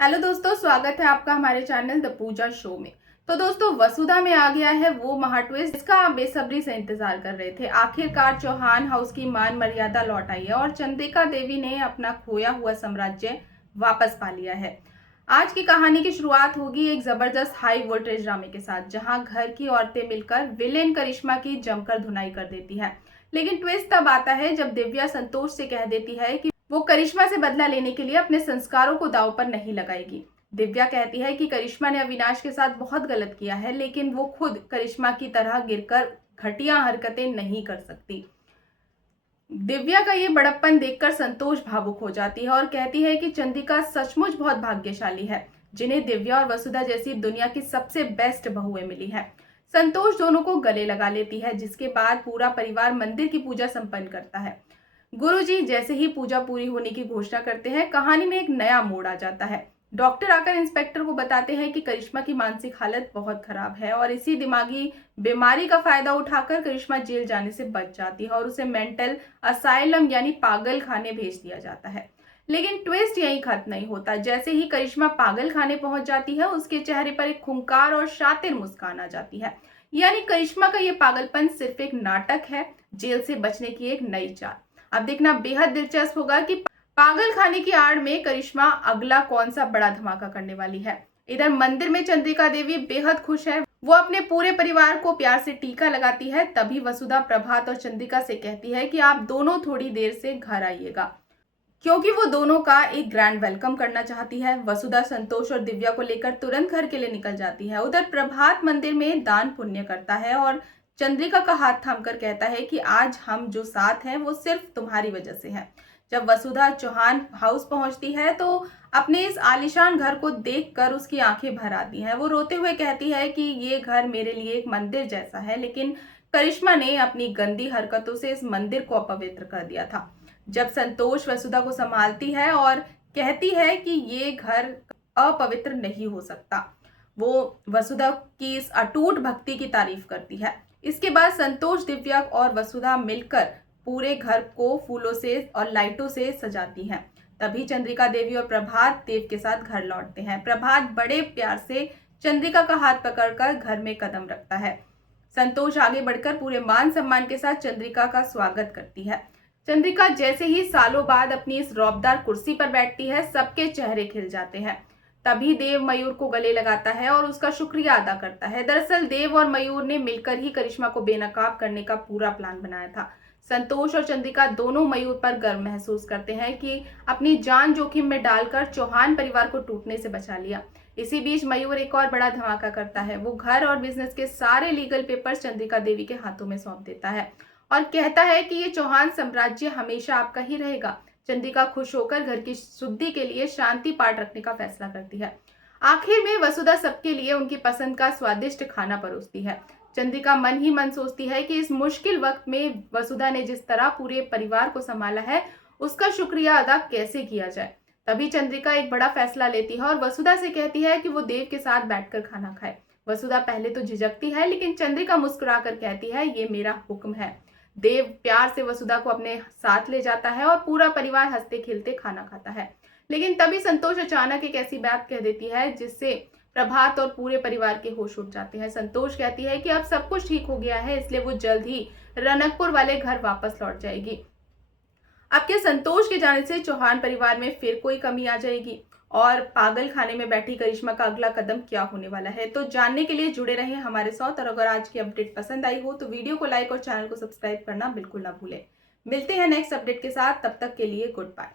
Hello दोस्तों, स्वागत है आपका हमारे चैनल द पूजा शो में। तो दोस्तों, वसुधा में आ गया है वो महा ट्विस्ट जिसका आप बेसब्री से इंतजार कर रहे थे। आखिरकार चौहान हाउस की मान मर्यादा लौट आई है और चंद्रिका देवी ने अपना खोया हुआ साम्राज्य वापस पा लिया है। आज की कहानी की शुरुआत होगी एक जबरदस्त हाई वोल्टेज ड्रामे के साथ, जहां घर की औरतें मिलकर विलेन करिश्मा की जमकर धुनाई कर देती है। लेकिन ट्विस्ट तब आता है जब दिव्या संतोष से कह देती है कि वो करिश्मा से बदला लेने के लिए अपने संस्कारों को दांव पर नहीं लगाएगी। दिव्या कहती है कि करिश्मा ने अविनाश के साथ बहुत गलत किया है, लेकिन वो खुद करिश्मा की तरह गिरकर घटिया हरकतें नहीं कर सकती। दिव्या का ये बड़प्पन देखकर संतोष भावुक हो जाती है और कहती है कि चंद्रिका सचमुच बहुत भाग्यशाली है, जिन्हें दिव्या और वसुधा जैसी दुनिया की सबसे बेस्ट बहुएं मिली है। संतोष दोनों को गले लगा लेती है, जिसके बाद पूरा परिवार मंदिर की पूजा संपन्न करता है। गुरुजी जैसे ही पूजा पूरी होने की घोषणा करते हैं, कहानी में एक नया मोड़ आ जाता है। डॉक्टर आकर इंस्पेक्टर को बताते हैं कि करिश्मा की मानसिक हालत बहुत खराब है और इसी दिमागी बीमारी का फायदा उठाकर करिश्मा जेल जाने से बच जाती है और उसे मेंटल असाइलम यानी पागल खाने भेज दिया जाता है। लेकिन ट्विस्ट यहीं खत्म नहीं होता। जैसे ही करिश्मा पागल खाने पहुंच जाती है, उसके चेहरे पर एक खूंखार और शातिर मुस्कान आ जाती है। यानी करिश्मा का ये पागलपन सिर्फ एक नाटक है, जेल से बचने की एक नई चाल। अब देखना बेहद दिलचस्प होगा कि पागल खाने की आड़ में करिश्मा अगला कौन सा बड़ा धमाका करने वाली है। इधर मंदिर में चंद्रिका देवी बेहद खुश है। वो अपने पूरे परिवार को प्यार से टीका लगाती है। तभी वसुधा प्रभात और चंद्रिका से कहती है कि आप दोनों थोड़ी देर से घर आइएगा, क्योंकि वो दोनों का एक ग्रैंड वेलकम करना चाहती है। वसुधा संतोष और दिव्या को लेकर तुरंत घर के लिए निकल जाती है। उधर प्रभात मंदिर में दान पुण्य करता है और चंद्रिका का हाथ थामकर कहता है कि आज हम जो साथ हैं वो सिर्फ तुम्हारी वजह से है। जब वसुधा चौहान हाउस पहुंचती है तो अपने इस आलीशान घर को देखकर उसकी आंखें भर आती हैं। वो रोते हुए कहती है कि ये घर मेरे लिए एक मंदिर जैसा है, लेकिन करिश्मा ने अपनी गंदी हरकतों से इस मंदिर को अपवित्र कर दिया था। जब संतोष वसुधा को संभालती है और कहती है कि ये घर अपवित्र नहीं हो सकता, वो वसुधा की इस अटूट भक्ति की तारीफ करती है। इसके बाद संतोष, दिव्या और वसुधा मिलकर पूरे घर को फूलों से और लाइटों से सजाती हैं। तभी चंद्रिका देवी और प्रभात देव के साथ घर लौटते हैं। प्रभात बड़े प्यार से चंद्रिका का हाथ पकड़कर घर में कदम रखता है। संतोष आगे बढ़कर पूरे मान सम्मान के साथ चंद्रिका का स्वागत करती है। चंद्रिका जैसे ही सालों बाद अपनी इस रौबदार कुर्सी पर बैठती है, सबके चेहरे खिल जाते हैं। तभी देव मयूर को गले लगाता है और उसका शुक्रिया अदा करता है। दरअसल देव और मयूर ने मिलकर ही करिश्मा को बेनकाब करने का पूरा प्लान बनाया था। संतोष और चंद्रिका दोनों मयूर पर गर्व महसूस करते हैं कि अपनी जान जोखिम में डालकर चौहान परिवार को टूटने से बचा लिया। इसी बीच मयूर एक और बड़ा धमाका करता है। वो घर और बिजनेस के सारे लीगल पेपर्स चंद्रिका देवी के हाथों में सौंप देता है और कहता है कि ये चौहान साम्राज्य हमेशा आपका ही रहेगा। चंद्रिका खुश होकर घर की शुद्धि के लिए शांति पाठ रखने का फैसला करती है। आखिर में वसुधा सबके लिए उनकी पसंद का स्वादिष्ट खाना परोसती है। चंद्रिका मन ही मन सोचती है कि इस मुश्किल वक्त में वसुधा ने जिस तरह पूरे परिवार को संभाला है, उसका शुक्रिया अदा कैसे किया जाए। तभी चंद्रिका एक बड़ा फैसला लेती है और वसुधा से कहती है कि वो देव के साथ बैठकर खाना खाए। वसुधा पहले तो झिझकती है, लेकिन चंद्रिका मुस्कुराकर कहती है, ये मेरा हुक्म है। देव प्यार से वसुधा को अपने साथ ले जाता है और पूरा परिवार हंसते खेलते खाना खाता है। लेकिन तभी संतोष अचानक एक ऐसी बात कह देती है जिससे प्रभात और पूरे परिवार के होश उड़ जाते हैं। संतोष कहती है कि अब सब कुछ ठीक हो गया है, इसलिए वो जल्द ही रनकपुर वाले घर वापस लौट जाएगी। अब क्या संतोष के जाने से चौहान परिवार में फिर कोई कमी आ जाएगी और पागल खाने में बैठी करिश्मा का अगला कदम क्या होने वाला है? तो जानने के लिए जुड़े रहें हमारे साथ। और अगर आज की अपडेट पसंद आई हो तो वीडियो को लाइक और चैनल को सब्सक्राइब करना बिल्कुल ना भूलें। मिलते हैं नेक्स्ट अपडेट के साथ, तब तक के लिए गुड बाय।